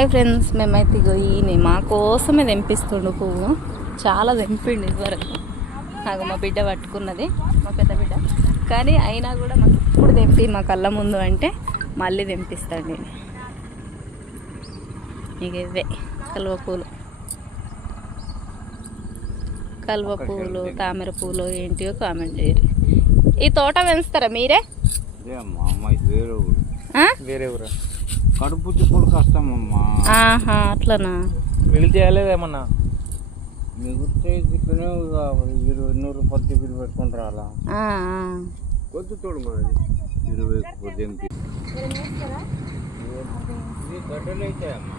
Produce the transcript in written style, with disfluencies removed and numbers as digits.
Hi friends, మేమైతే ఈయన మా కోసమే తెంపిస్తుండు పువ్వు. చాలా తెంపిండు ఇదివరకు. నాకు మా బిడ్డ పట్టుకున్నది, మా పెద్ద బిడ్డ. కానీ అయినా కూడా మాకు ఇప్పుడు తెంపి మా కళ్ళ ముందు అంటే మళ్ళీ తెంపిస్తాడు నేను. ఇక ఇవే కలువ పూలు తామర పూలు ఏంటివో కామెంట్ చేయరు. ఈ తోట పెంచుతారా మీరే? కడుపు చిప్పులు కష్టమమ్మా. అట్లనా? మిగిలితే ఏమన్నా మిగిలితే చిక్కునే 100 రూపాయలు చిక్కులు పెట్టుకుని రాలా. కొద్ది తోడు మాది 20 గడ్డలు అవుతాయమ్మా.